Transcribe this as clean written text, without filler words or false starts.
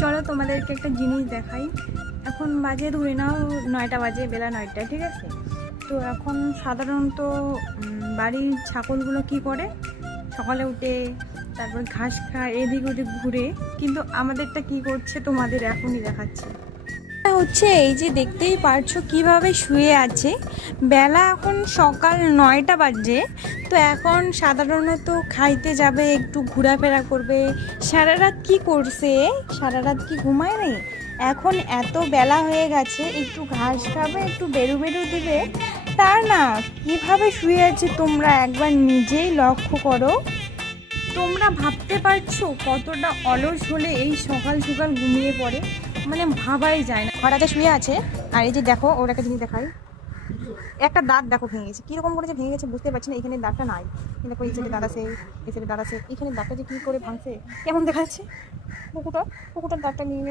চলো তোমাদেরকে একটা জিনিস দেখাই। এখন বাজে ধরে নাও 9টা বাজে, বেলা 9টা, ঠিক আছে? তো এখন সাধারণত বাড়ির ছাগলগুলো কি করে, সকালে উঠে তারপর ঘাস খায়, এদিক ওদিক ঘুরে। কিন্তু আমাদেরটা কি করছে তোমাদের এখনই দেখাচ্ছি। হচ্ছে এই যে দেখতেই পারছো কিভাবে শুয়ে আছে। বেলা এখন সকাল 9টা বাজে। তো এখন সাধারণত খাইতে যাবে, একটু ঘোরাফেরা করবে। সারা রাত কি করছে, সারা রাত কি ঘুমায় নেই? এখন এত বেলা হয়ে গেছে, একটু ঘাস খাবে, একটু বেরু বেরু দিবে, তার না কিভাবে শুয়ে আছে তোমরা একবার নিজেই লক্ষ্য করো। তোমরা ভাবতে পারছো কতটা অলস হলে এই সকাল সকাল ঘুমিয়ে পড়ে, মানে ভাবাই যায় না। ঘরে শুয়ে আছে, আর এই যে দেখো ওর একটা জিনিস দেখাই, একটা দাঁত দেখো ভেঙে গেছে। কিরকম করে যে ভেঙে গেছে বুঝতে পারছি না। এখানে দাঁতটা নাই, দেখো এই সাইডে দাঁত আছে, এই সাইডে দাঁত আছে, এখানে দাঁতটা যে কি করে ভাঙছে, কেমন দেখা যাচ্ছে। কুকুরটার দাঁতটা নিয়ে